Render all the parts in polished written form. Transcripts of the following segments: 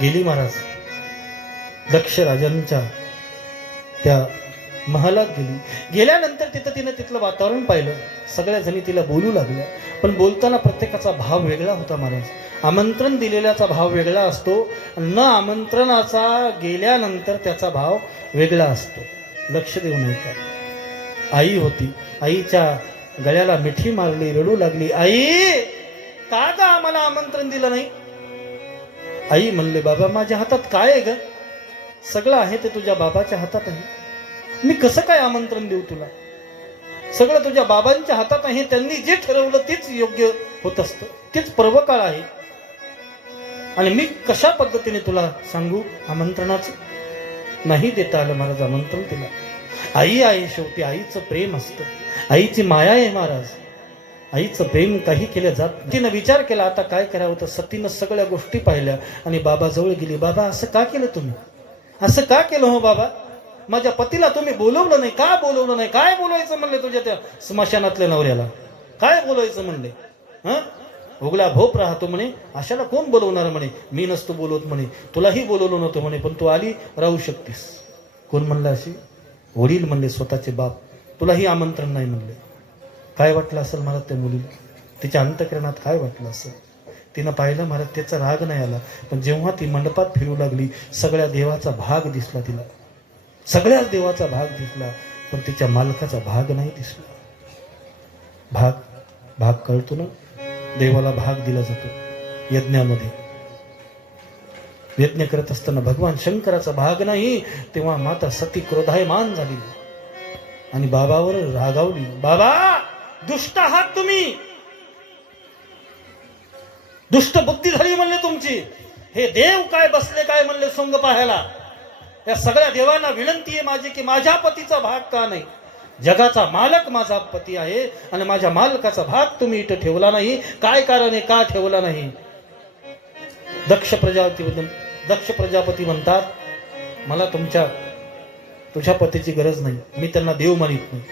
गेली महाराज दक्ष राजांच्या त्या महालात गेली. गेल्यानंतर तिनं तिथलं वातावरण पाहिलं. सगळ्या जणी तिला बोलू लागल्या, पण बोलताना प्रत्येकाचा भाव वेगळा होता महाराज. आमंत्रण दिलेल्याचा भाव वेगळा असतो, न आमंत्रणाचा गेल्यानंतर त्याचा भाव वेगळा असतो. लक्ष देऊन ऐका. आई होती, आईच्या गळ्याला मिठी मारली, रडू लागली. आई का ग आम्हाला आमंत्रण दिलं नाही? आई म्हणले, बाबा माझ्या हातात काय आहे ग? सगळं आहे ते तुझ्या बाबाच्या हातात आहे. मी कसं काय आमंत्रण देऊ तुला? सगळं तुझ्या बाबांच्या हातात आहे. त्यांनी जे ठरवलं तेच योग्य होत असतं, तेच पर्वकाळ आहे. आणि मी कशा पद्धतीने तुला सांगू आमंत्रणाचं? नाही देता आलं महाराज आमंत्रण तिला. आई आहे शेवटी, आईचं प्रेम असतं, आईची माया आहे महाराज. आईचं प्रेम काही केलं जात. तिनं विचार केला आता काय करावं. तर सतीनं सगळ्या गोष्टी पाहिल्या आणि बाबाजवळ गेली. बाबा असं का केलं तुम्ही? असं का केलं हो बाबा? माझ्या पतीला तुम्ही बोलवलं नाही. का बोलवलं नाही? काय बोलायचं म्हणले तुझ्या त्या स्मशानातल्या नवऱ्याला? काय बोलायचं म्हणले? हा, उगला भोप राहतो म्हणे, अशाला कोण बोलवणार म्हणे? मी नसतो बोलवत म्हणे, तुलाही बोलवलं नव्हतं म्हणे, पण तू आली, राहू शकतीस. कोण म्हणलं अशी? वडील म्हणले, स्वतःचे बाप. तुलाही आमंत्रण नाही म्हणले. काय वाटलं असेल मला त्या मुलीला? तिच्या अंतःकरणात काय वाटलं असेल? तिनं पाहिलं महाराज, त्याचा राग नाही आला, पण जेव्हा ती मंडपात फिरू लागली सगळ्या देवाचा भाग दिसला तिला. सगळ्याच देवाचा भाग दिसला, पण तिच्या मालकाचा भाग नाही दिसला. भाग कळतो ना? देवाला भाग दिला जातो यज्ञामध्ये. यज्ञ करत असताना भगवान शंकराचा भाग नाही. तेव्हा माता सती क्रोधायमान झाली आणि बाबावर रागावली. बाबा दुष्ट आहात तुम्ही, दुष्ट बुद्धी झाली म्हणले तुमची. हे देव काय बसले काय म्हणले सोंग पाहायला. या सगळ्या देवांना विनंती आहे माझी की माझ्या पतीचा भाग का नाही? जगाचा मालक माझा पती आहे आणि माझ्या मालकाचा भाग तुम्ही इथं ठेवला नाही. काय कारण आहे? का ठेवला नाही? दक्ष प्रजापती म्हणतात, मला तुझ्या पतीची गरज नाही. मी त्यांना देव मानित नाही.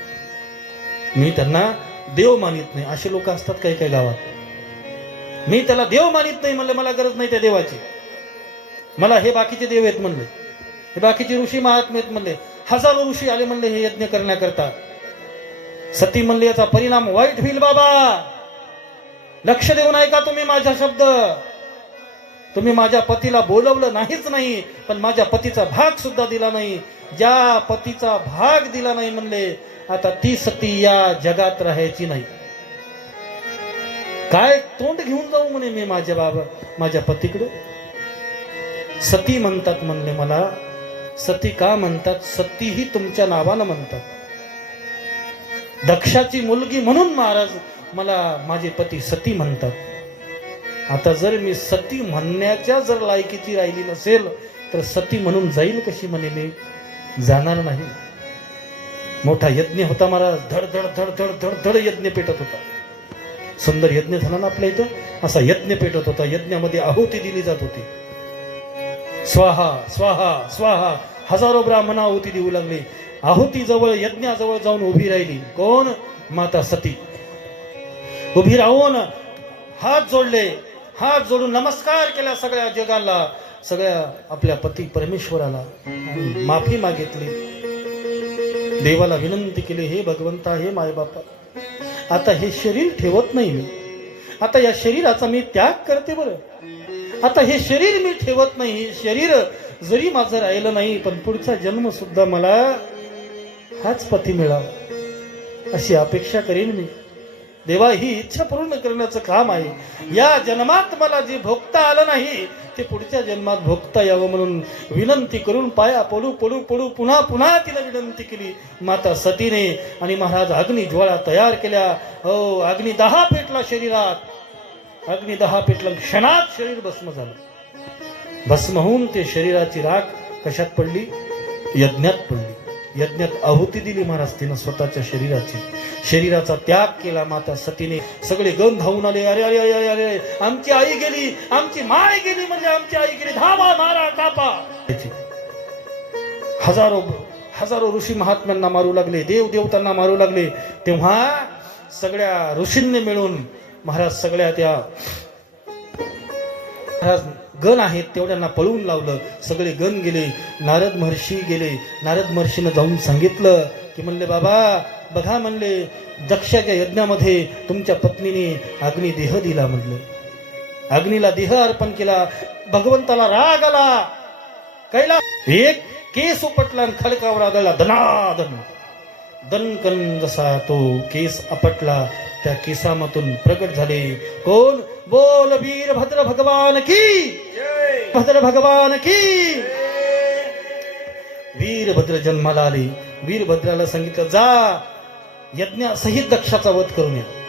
मी त्यांना देव मानित नाही. असे लोक असतात काही काही गावात. मी त्याला देव मानित नाही म्हणले, मला गरज नाही त्या देवाची. मला हे बाकीचे देव आहेत म्हणले, हे बाकीचे ऋषी महात्मे आहेत म्हणले. हजारो ऋषी आले म्हणले हे यज्ञ करण्याकरता. सती म्हणले याचा परिणाम वाईट होईल बाबा. लक्ष देऊन ऐका तुम्ही माझा शब्द. तुम्ही माझ्या पतीला बोलवलं नाहीच नाही, पण माझ्या पतीचा भाग सुद्धा दिला नाही. ज्या पतीचा भाग दिला नाही म्हणले, आता ती सती या जगात राहायची नाही. काय तोंड घेऊन जाऊ म्हणे मी माझ्या पतीकडे? सती म्हणतात म्हणले मला. सती का म्हणतात? सती ही तुमच्या नावानं म्हणतात. दक्षाची मुलगी म्हणून महाराज मला माझे पती सती म्हणतात. आता जर मी सती म्हणण्याच्या जर लायकीची राहिली नसेल तर सती म्हणून जाईल कशी म्हणे मी? जाणार नाही. मोठा यज्ञ होता महाराज. धड धड धड धड धड धड यज्ञ पेटत होता. सुंदर यज्ञ झाला ना आपल्या इथं, असा यज्ञ पेटत होता. यज्ञामध्ये आहुती दिली जात होती. स्वाहा स्वाहा स्वाहा हजारो ब्राह्मण आहुती देऊ लागले. आहुती जवळ यज्ञाजवळ जाऊन उभी राहिली. कोण? माता सती. उभी राहून हात जोडले, हात जोडून नमस्कार केला सगळ्या जगाला, सगळ्या आपल्या पती परमेश्वराला माफी मागितली. देवाला विनंती केली, हे भगवंता, हे माय बापा, आता हे शरीर ठेवत नाही मी. आता या शरीराचा मी त्याग करते बरं. आता हे शरीर मी ठेवत नाही. हे शरीर जरी माझं राहिलं नाही, पण पुढचा जन्म सुद्धा मला हाच पती मिळावा अशी अपेक्षा करीन मी. देवा, ही इच्छा पूर्ण करण्याचं काम आहे. या जन्मात मला जे भोगता आलं नाही ते पुढच्या जन्मात भोगता यावं म्हणून विनंती करून पाया पडू पडू पडू पुन्हा पुन्हा तिला विनंती केली माता सतीने. आणि महाराज अग्नी ज्वाळा तयार केल्या. हो, अग्नी 10 पेटला शरीरात. अग्नी 10 पेटला, क्षणात शरीर भस्म झालं. भस्म होऊन ते शरीराची राख कशात पडली? यज्ञात पडली. यज्ञात आहुती दिली महाराज तिनं स्वतःच्या शरीराचा त्याग केला माता सतीने. सगळे गण धावून आले. अरे अरे अरे अरे, आमची आई गेली, आमची माय गेली, म्हणजे आमची आई गेली, धावा मारा कापा. हजारो ऋषी महात्म्यांना मारू लागले, देव देवतांना मारू लागले. तेव्हा सगळ्या ऋषींनी मिळून महाराज सगळ्या त्या गण आहेत तेवढ्यांना पळवून लावलं. सगळे गण गेले. नारद महर्षी गेले. नारद महर्षीनं जाऊन सांगितलं की म्हणले बाबा बघा म्हणले दक्षाच्या यज्ञामध्ये तुमच्या पत्नीने अग्निदेह दिला म्हणले. अग्नीला देह अर्पण केला. भगवंताला राग आला. कैला एक केस उपटला आणि खडकावर आदळला. धनाधन दणकन जसा तो केस आपटला त्या केसामधून प्रकट झाले कोण? बोल वीरभद्र भगवान की, भद्र भगवान की. वीरभद्र जन्माला आले. वीरभद्राला सांगितलं जा यज्ञासहित दक्षाचा वध करून या.